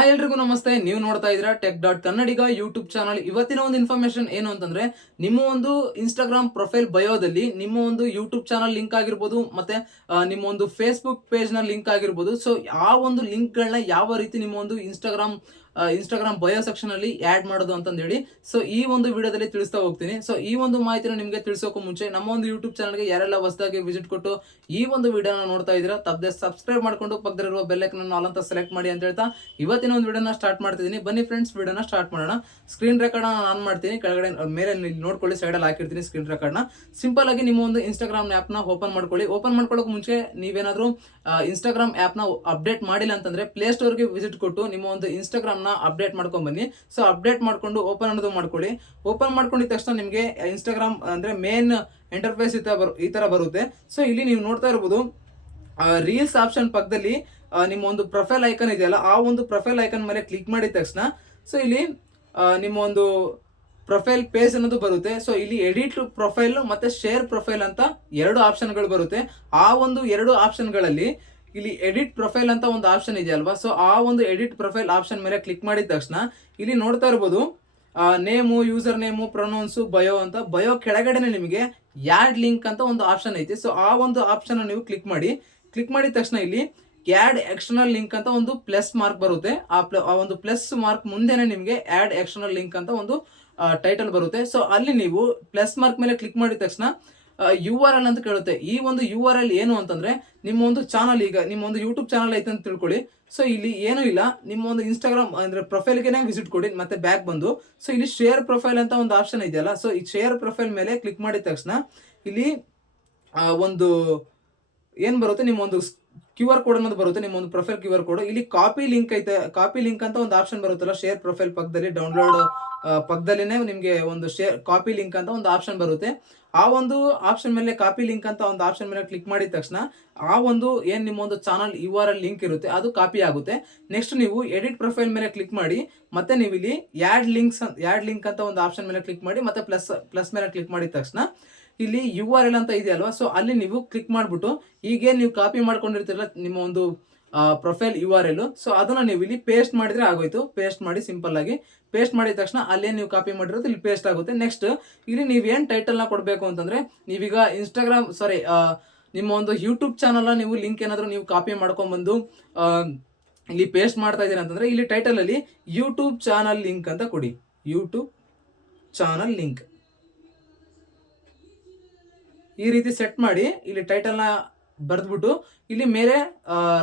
ಎಲ್ರಿಗೂ ನಮಸ್ತೆ. ನೀವು ನೋಡ್ತಾ ಇದ್ದೀರಾ ಟೆಕ್ ಡಾಟ್ ಕನ್ನಡಿಗ ಯೂಟ್ಯೂಬ್ ಚಾನಲ್. ಇವತ್ತಿನ ಒಂದು ಇನ್ಫಾರ್ಮೇಶನ್ ಏನು ಅಂತಂದ್ರೆ, ನಿಮ್ಮ ಒಂದು ಇನ್ಸ್ಟಾಗ್ರಾಮ್ ಪ್ರೊಫೈಲ್ ಬಯೋದಲ್ಲಿ ನಿಮ್ಮ ಒಂದು ಯೂಟ್ಯೂಬ್ ಚಾನಲ್ ಲಿಂಕ್ ಆಗಿರ್ಬೋದು, ಮತ್ತೆ ನಿಮ್ಮ ಒಂದು ಫೇಸ್ಬುಕ್ ಪೇಜ್ ನ ಲಿಂಕ್ ಆಗಿರ್ಬೋದು. ಸೊ ಆ ಒಂದು ಲಿಂಕ್ ಗಳನ್ನ ಯಾವ ರೀತಿ ನಿಮ್ಮ ಒಂದು ಇನ್ಸ್ಟಾಗ್ರಾಮ್ ಬಯೋ ಸೆಕ್ಷನ್ ಅಲ್ಲಿ ಆಡ್ ಮಾಡೋದು ಅಂತಂದು ಹೇಳಿ ಸೊ ಈ ಒಂದು ವಿಡಿಯೋದಲ್ಲಿ ತಿಳಿಸ್ತಾ ಹೋಗ್ತೀನಿ. ಸೊ ಈ ಒಂದು ಮಾಹಿತಿನ ನಿಮಗೆ ತಿಳಿಸೋಕೆ ಮುಂಚೆ ನಮ್ಮ ಒಂದು ಯೂಟ್ಯೂಬ್ ಚಾನಲ್ಗೆ ಯಾರೆಲ್ಲ ಹೊಸದಾಗಿ ವಿಸಿಟ್ ಕೊಟ್ಟು ಈ ಒಂದು ವಿಡಿಯೋನ ನೋಡ್ತಾ ಇದ್ದೀರಾ, ತಪ್ಪದೆ ಸಬ್ಸ್ಕ್ರೈಬ್ ಮಾಡ್ಕೊಂಡು ಪಕ್ಕದಲ್ಲಿರುವ ಬೆಲ್ ಐಕಾನ್ ಆಲ್ ಅಂತ ಸೆಲೆಕ್ಟ್ ಮಾಡಿ ಅಂತ ಹೇಳ್ತಾ ಇವತ್ತಿನ ಒಂದು ವಿಡಿಯೋನ ಸ್ಟಾರ್ಟ್ ಮಾಡ್ತಿದ್ದೀನಿ. ಬನ್ನಿ ಫ್ರೆಂಡ್ಸ್, ವಿಡಿಯೋನ ಸ್ಟಾರ್ಟ್ ಮಾಡೋಣ. ಸ್ಕ್ರೀನ್ ರೆಕಾರ್ಡ್ ಆನ್ ಮಾಡ್ತೀನಿ, ಕೆಳಗಡೆ ಮೇಲೆ ನೋಡ್ಕೊಳ್ಳಿ, ಸೈಡ್ ಅಲ್ಲಿ ಹಾಕಿರ್ತೀನಿ ಸ್ಕ್ರೀನ್ ರೆಕಾರ್ಡ್ ನ. ಸಿಂಪಲ್ ಆಗಿ ನಿಮ್ಮ ಒಂದು ಇನ್ಸ್ಟಾಗ್ರಾಮ್ ಆಪ್ ನ ಓಪನ್ ಮಾಡ್ಕೊಳ್ಳಿ. ಓಪನ್ ಮಾಡ್ಕೊಳ್ಳೋಕೆ ಮುಂಚೆ ನೀವೇನಾದ್ರೂ ಇನ್ಸ್ಟಾಗ್ರಾಮ್ ಆಪ್ ನ ಅಪ್ಡೇಟ್ ಮಾಡಿಲ್ಲ ಅಂತಂದ್ರೆ ಪ್ಲೇ ಸ್ಟೋರ್ ಗೆ ವಿಸಿಟ್ ಕೊಟ್ಟು ನಿಮ್ಮ ಒಂದು ಇನ್ಸ್ಟಾಗ್ರಾಮ್ ನ ಅಪ್ಡೇಟ್ ಮಾಡ್ಕೊಂಡ್ ಬನ್ನಿ. ಸೊ ಅಪ್ಡೇಟ್ ಮಾಡ್ಕೊಂಡು ಓಪನ್ ಅನ್ನೋದು ಮಾಡ್ಕೊಳ್ಳಿ. ಓಪನ್ ಮಾಡ್ಕೊಂಡಿದ ತಕ್ಷಣ ನಿಮಗೆ ಇನ್ಸ್ಟಾಗ್ರಾಮ್ ಅಂದ್ರೆ ಮೇನ್ ಇಂಟರ್ಫೇಸ್ ಈ ತರ ಬರುತ್ತೆ. ಸೊ ಇಲ್ಲಿ ನೀವು ನೋಡ್ತಾ ಇರಬಹುದು ರೀಲ್ಸ್ ಆಪ್ಷನ್ ಪಕ್ಕದಲ್ಲಿ ನಿಮ್ಮ ಒಂದು ಪ್ರೊಫೈಲ್ ಐಕನ್ ಇದೆಯಲ್ಲ, ಆ ಒಂದು ಪ್ರೊಫೈಲ್ ಐಕನ್ ಮೇಲೆ ಕ್ಲಿಕ್ ಮಾಡಿದ ತಕ್ಷಣ ಸೊ ಇಲ್ಲಿ ನಿಮ್ಮ ಒಂದು ಪ್ರೊಫೈಲ್ ಪೇಜ್ ಅನ್ನೋದು ಬರುತ್ತೆ. ಸೊ ಇಲ್ಲಿ ಎಡಿಟ್ ಪ್ರೊಫೈಲ್ ಮತ್ತೆ ಶೇರ್ ಪ್ರೊಫೈಲ್ ಅಂತ ಎರಡು ಆಪ್ಷನ್ಗಳು ಬರುತ್ತೆ. ಆ ಒಂದು ಎರಡು ಆಪ್ಷನ್ಗಳಲ್ಲಿ ಇಲ್ಲಿ ಎಡಿಟ್ ಪ್ರೊಫೈಲ್ ಅಂತ ಒಂದು ಆಪ್ಷನ್ ಇದೆಯಲ್ವಾ, ಸೊ ಆ ಒಂದು ಎಡಿಟ್ ಪ್ರೊಫೈಲ್ ಆಪ್ಷನ್ ಮೇಲೆ ಕ್ಲಿಕ್ ಮಾಡಿದ ತಕ್ಷಣ ಇಲ್ಲಿ ನೋಡ್ತಾ ಇರ್ಬೋದು name, user name, pronouns, bio ಅಂತ. ಬಯೋ ಕೆಳಗಡೆನೆ ನಿಮಗೆ ಯಾಡ್ ಲಿಂಕ್ ಅಂತ ಒಂದು ಆಪ್ಷನ್ ಐತಿ. ಸೊ ಆ ಒಂದು ಆಪ್ಷನ್ ನೀವು ಕ್ಲಿಕ್ ಮಾಡಿ. ಕ್ಲಿಕ್ ಮಾಡಿದ ತಕ್ಷಣ ಇಲ್ಲಿ ಆಡ್ ಎಕ್ಸ್ಟರ್ನಲ್ ಲಿಂಕ್ ಅಂತ ಒಂದು ಪ್ಲಸ್ ಮಾರ್ಕ್ ಬರುತ್ತೆ. ಆ ಒಂದು ಪ್ಲಸ್ ಮಾರ್ಕ್ ಮುಂದೆನೆ ನಿಮಗೆ ಆಡ್ ಎಕ್ಸ್ಟರ್ನಲ್ ಲಿಂಕ್ ಅಂತ ಒಂದು ಟೈಟಲ್ ಬರುತ್ತೆ. ಸೊ ಅಲ್ಲಿ ನೀವು ಪ್ಲಸ್ ಮಾರ್ಕ್ ಮೇಲೆ ಕ್ಲಿಕ್ ಮಾಡಿದ ತಕ್ಷಣ URL ಅಂತ ಕೇಳುತ್ತೆ. ಈ ಒಂದು URL ಏನು ಅಂತಂದ್ರೆ ನಿಮ್ಮ ಒಂದು ಚಾನಲ್, ಈಗ ನಿಮ್ಮ ಒಂದು ಯೂಟ್ಯೂಬ್ ಚಾನಲ್ ಐತೆ ಅಂತ ತಿಳ್ಕೊಳ್ಳಿ. ಸೊ ಇಲ್ಲಿ ಏನೂ ಇಲ್ಲ, ನಿಮ್ಮ ಒಂದು ಇನ್ಸ್ಟಾಗ್ರಾಮ್ ಅಂದ್ರೆ ಪ್ರೊಫೈಲ್ಗೆ ವಿಸಿಟ್ ಕೊಡಿ, ಮತ್ತೆ ಬ್ಯಾಕ್ ಬಂದು ಸೊ ಇಲ್ಲಿ ಶೇರ್ ಪ್ರೊಫೈಲ್ ಅಂತ ಒಂದು ಆಪ್ಷನ್ ಇದೆಯಲ್ಲ, ಸೊ ಈ ಶೇರ್ ಪ್ರೊಫೈಲ್ ಮೇಲೆ ಕ್ಲಿಕ್ ಮಾಡಿದ ತಕ್ಷಣ ಇಲ್ಲಿ ಒಂದು ಏನ್ ಬರುತ್ತೆ, ನಿಮ್ಮ ಒಂದು QR ಕೋಡ್ ಅನ್ನೋದು ಬರುತ್ತೆ, ನಿಮ್ಮ ಒಂದು ಪ್ರೊಫೈಲ್ QR ಕೋಡ್. ಇಲ್ಲಿ ಕಾಪಿ ಲಿಂಕ್ ಐತೆ, ಕಾಪಿ ಲಿಂಕ್ ಅಂತ ಒಂದು ಆಪ್ಷನ್ ಬರುತ್ತಲ್ಲ ಶೇರ್ ಪ್ರೊಫೈಲ್ ಪಕ್ಕದಲ್ಲಿ, ಡೌನ್ಲೋಡ್ ಪಕ್ಕದಲ್ಲಿನೇ ನಿಮಗೆ ಒಂದು ಶೇರ್ ಕಾಪಿ ಲಿಂಕ್ ಅಂತ ಒಂದು ಆಪ್ಷನ್ ಬರುತ್ತೆ. ಆ ಒಂದು ಆಪ್ಷನ್ ಮೇಲೆ ಕಾಪಿ ಲಿಂಕ್ ಅಂತ ಒಂದು ಆಪ್ಷನ್ ಮೇಲೆ ಕ್ಲಿಕ್ ಮಾಡಿದ ತಕ್ಷಣ ಆ ಒಂದು ಏನ್ ನಿಮ್ಮ ಒಂದು ಚಾನಲ್ URL ಲಿಂಕ್ ಇರುತ್ತೆ ಅದು ಕಾಪಿ ಆಗುತ್ತೆ. ನೆಕ್ಸ್ಟ್ ನೀವು ಎಡಿಟ್ ಪ್ರೊಫೈಲ್ ಮೇಲೆ ಕ್ಲಿಕ್ ಮಾಡಿ, ಮತ್ತೆ ನೀವು ಇಲ್ಲಿ ಯಾಡ್ ಲಿಂಕ್ ಅಂತ ಒಂದು ಆಪ್ಷನ್ ಮೇಲೆ ಕ್ಲಿಕ್ ಮಾಡಿ, ಮತ್ತೆ ಪ್ಲಸ್ ಮೇಲೆ ಕ್ಲಿಕ್ ಮಾಡಿದ ತಕ್ಷಣ ಇಲ್ಲಿ URL ಅಂತ ಇದೆಯಲ್ವಾ, ಸೊ ಅಲ್ಲಿ ನೀವು ಕ್ಲಿಕ್ ಮಾಡ್ಬಿಟ್ಟು ಈಗೇನು ನೀವು ಕಾಪಿ ಮಾಡ್ಕೊಂಡಿರ್ತೀರಲ್ಲ ನಿಮ್ಮ ಒಂದು ಪ್ರೊಫೈಲ್ URL, ಸೊ ಅದನ್ನ ನೀವು ಇಲ್ಲಿ ಪೇಸ್ಟ್ ಮಾಡಿದ್ರೆ ಆಗೋಯ್ತು. ಪೇಸ್ಟ್ ಮಾಡಿ, ಸಿಂಪಲ್ ಆಗಿ ಪೇಸ್ಟ್ ಮಾಡಿದ ತಕ್ಷಣ ಅಲ್ಲೇನು ನೀವು ಕಾಪಿ ಮಾಡಿರೋದು ಇಲ್ಲಿ ಪೇಸ್ಟ್ ಆಗುತ್ತೆ. ನೆಕ್ಸ್ಟ್ ಇಲ್ಲಿ ನೀವೇನು ಟೈಟಲ್ ನ ಕೊಡಬೇಕು ಅಂತಂದ್ರೆ, ನೀವೀಗ ನಿಮ್ಮ ಒಂದು ಯೂಟ್ಯೂಬ್ ಚಾನಲ್ ನೀವು ಲಿಂಕ್ ಏನಾದರೂ ನೀವು ಕಾಪಿ ಮಾಡ್ಕೊಂಡ್ಬಂದು ಇಲ್ಲಿ ಪೇಸ್ಟ್ ಮಾಡ್ತಾ ಇದ್ದೀರಾ ಅಂತಂದ್ರೆ ಇಲ್ಲಿ ಟೈಟಲ್ ಅಲ್ಲಿ ಯೂಟ್ಯೂಬ್ ಚಾನಲ್ ಲಿಂಕ್ ಅಂತ ಕೊಡಿ. ಯೂಟ್ಯೂಬ್ ಚಾನಲ್ ಲಿಂಕ್ ಈ ರೀತಿ ಸೆಟ್ ಮಾಡಿ ಇಲ್ಲಿ ಟೈಟಲ್ ನ ಬರೆದ್ಬಿಟ್ಟು ಇಲ್ಲಿ ಮೇಲೆ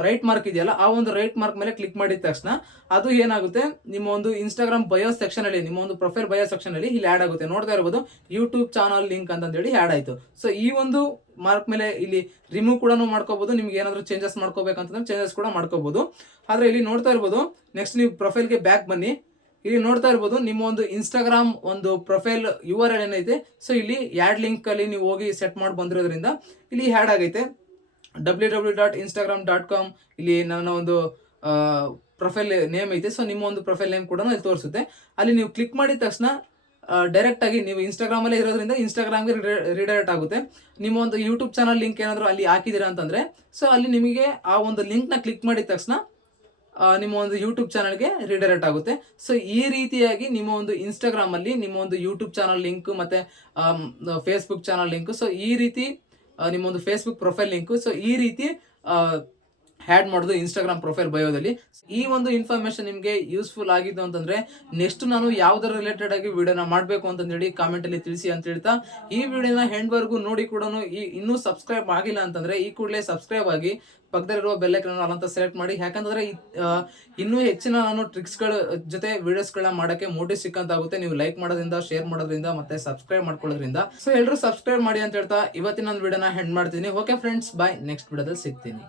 ರೈಟ್ ಮಾರ್ಕ್ ಇದೆಯಲ್ಲ, ಆ ಒಂದು ರೈಟ್ ಮಾರ್ಕ್ ಮೇಲೆ ಕ್ಲಿಕ್ ಮಾಡಿದ ತಕ್ಷಣ ಅದು ಏನಾಗುತ್ತೆ, ನಿಮ್ಮ ಒಂದು ಇನ್ಸ್ಟಾಗ್ರಾಮ್ ಬಯೋ ಸೆಕ್ಷನ್ ಅಲ್ಲಿ, ನಿಮ್ಮ ಒಂದು ಪ್ರೊಫೈಲ್ ಬಯೋ ಸೆಕ್ಷನ್ ಅಲ್ಲಿ ಇಲ್ಲಿ ಆಡ್ ಆಗುತ್ತೆ. ನೋಡ್ತಾ ಇರಬಹುದು ಯೂಟ್ಯೂಬ್ ಚಾನಲ್ ಲಿಂಕ್ ಅಂತ ಹೇಳಿ ಆಡ್ ಆಯ್ತು. ಸೊ ಈ ಒಂದು ಮಾರ್ಕ್ ಮೇಲೆ ಇಲ್ಲಿ ರಿಮೂವ್ ಕೂಡ ಮಾಡ್ಕೋಬಹುದು. ನಿಮ್ಗೆ ಏನಾದ್ರು ಚೇಂಜಸ್ ಮಾಡ್ಕೋಬೇಕಂತಂದ್ರೆ ಚೇಂಜಸ್ ಕೂಡ ಮಾಡ್ಕೋಬಹುದು. ಆದ್ರೆ ಇಲ್ಲಿ ನೋಡ್ತಾ ಇರಬಹುದು, ನೆಕ್ಸ್ಟ್ ನೀವು ಪ್ರೊಫೈಲ್ಗೆ ಬ್ಯಾಕ್ ಬನ್ನಿ. ಇಲ್ಲಿ ನೋಡ್ತಾ ಇರ್ಬೋದು ನಿಮ್ಮ ಒಂದು ಇನ್ಸ್ಟಾಗ್ರಾಮ್ ಒಂದು ಪ್ರೊಫೈಲ್ URL ಏನೈತೆ, ಸೊ ಇಲ್ಲಿ ಯಾಡ್ ಲಿಂಕ್ ಅಲ್ಲಿ ನೀವು ಹೋಗಿ ಸೆಟ್ ಮಾಡಿ ಬಂದಿರೋದ್ರಿಂದ ಇಲ್ಲಿ ಹ್ಯಾಡ್ ಆಗೈತೆ www.instagram.com. ಇಲ್ಲಿ ನನ್ನ ಒಂದು ಪ್ರೊಫೈಲ್ ನೇಮ್ ಐತೆ. ಸೊ ನಿಮ್ಮ ಒಂದು ಪ್ರೊಫೈಲ್ ನೇಮ್ ಕೂಡ ಇಲ್ಲಿ ತೋರಿಸುತ್ತೆ. ಅಲ್ಲಿ ನೀವು ಕ್ಲಿಕ್ ಮಾಡಿದ ತಕ್ಷಣ ಡೈರೆಕ್ಟ್ ಆಗಿ ನೀವು ಇನ್ಸ್ಟಾಗ್ರಾಮ್ ಅಲ್ಲಿ ಇರೋದ್ರಿಂದ ಇನ್ಸ್ಟಾಗ್ರಾಮ್ಗೆ ರಿಡೈರೆಕ್ಟ್ ಆಗುತ್ತೆ. ನಿಮ್ಮ ಒಂದು ಯೂಟ್ಯೂಬ್ ಚಾನಲ್ ಲಿಂಕ್ ಏನಾದರೂ ಅಲ್ಲಿ ಹಾಕಿದ್ದೀರಾ ಅಂತಂದ್ರೆ ಸೊ ಅಲ್ಲಿ ನಿಮಗೆ ಆ ಒಂದು ಲಿಂಕ್ ನ ಕ್ಲಿಕ್ ಮಾಡಿದ ತಕ್ಷಣ ನಿಮ್ಮ ಒಂದು ಯೂಟ್ಯೂಬ್ ಚಾನಲ್ಗೆ ರಿಡೈರೆಕ್ಟ್ ಆಗುತ್ತೆ. ಸೊ ಈ ರೀತಿಯಾಗಿ ನಿಮ್ಮ ಒಂದು ಇನ್ಸ್ಟಾಗ್ರಾಮ್ ಅಲ್ಲಿ ನಿಮ್ಮ ಒಂದು ಯೂಟ್ಯೂಬ್ ಚಾನಲ್ ಲಿಂಕ್ ಮತ್ತೆ ಫೇಸ್ಬುಕ್ ಚಾನಲ್ ಲಿಂಕ್, ಸೊ ಈ ರೀತಿ ನಿಮ್ಮ ಒಂದು ಫೇಸ್ಬುಕ್ ಪ್ರೊಫೈಲ್ ಲಿಂಕ್, ಸೊ ಈ ರೀತಿ ಹ್ಯಾಡ್ ಮಾಡೋದು ಇನ್ಸ್ಟಾಗ್ರಾಮ್ ಪ್ರೊಫೈಲ್ ಬಯೋದಲ್ಲಿ. ಈ ಒಂದು ಇನ್ಫಾರ್ಮೇಶನ್ ನಿಮಗೆ ಯೂಸ್ಫುಲ್ ಆಗಿದ್ದು ಅಂತಂದ್ರೆ ನೆಕ್ಸ್ಟ್ ನಾನು ಯಾವ್ದರ ರಿಲೇಟೆಡ್ ಆಗಿ ವಿಡಿಯೋನ ಮಾಡಬೇಕು ಅಂತಂದೇಳಿ ಕಾಮೆಂಟ್ ಅಲ್ಲಿ ತಿಳಿಸಿ ಅಂತ ಹೇಳ್ತಾ, ಈ ವಿಡಿಯೋನ ಹೆಂಡ್ವರೆಗೂ ನೋಡಿ ಕೂಡ ಇನ್ನೂ ಸಬ್ಸ್ಕ್ರೈಬ್ ಆಗಿಲ್ಲ ಅಂತಂದ್ರೆ ಈ ಕೂಡಲೇ ಸಬ್ಸ್ಕ್ರೈಬ್ ಆಗಿ ಪಕ್ಕದಲ್ಲಿರುವ ಬೆಲ್ ಐಕಾನ್ ಆಲ್ ಅಂತ ಸೆಲೆಕ್ಟ್ ಮಾಡಿ. ಯಾಕಂದ್ರೆ ಇನ್ನೂ ಹೆಚ್ಚಿನ ನಾನು ಟ್ರಿಕ್ಸ್ಗಳ ಜೊತೆ ವಿಡಿಯೋಸ್ಗಳನ್ನ ಮಾಡೋಕ್ಕೆ ಮೋಟಿವ್ ಸಿಕ್ಕಂತಾಗುತ್ತೆ ನೀವು ಲೈಕ್ ಮಾಡೋದ್ರಿಂದ, ಶೇರ್ ಮಾಡೋದ್ರಿಂದ, ಮತ್ತೆ ಸಬ್ಸ್ಕ್ರೈಬ್ ಮಾಡ್ಕೊಳ್ಳೋದ್ರಿಂದ. ಸೊ ಎಲ್ಲರೂ ಸಬ್ಸ್ಕ್ರೈಬ್ ಮಾಡಿ ಅಂತ ಹೇಳ್ತಾ ಇವತ್ತಿನ ಒಂದು ವಿಡಿಯೋನ ಹೆಂಡ್ ಮಾಡ್ತೀನಿ. ಓಕೆ ಫ್ರೆಂಡ್ಸ್, ಬಾಯ್. ನೆಕ್ಸ್ಟ್ ವಿಡಿಯೋದಲ್ಲಿ ಸಿಗ್ತೀನಿ.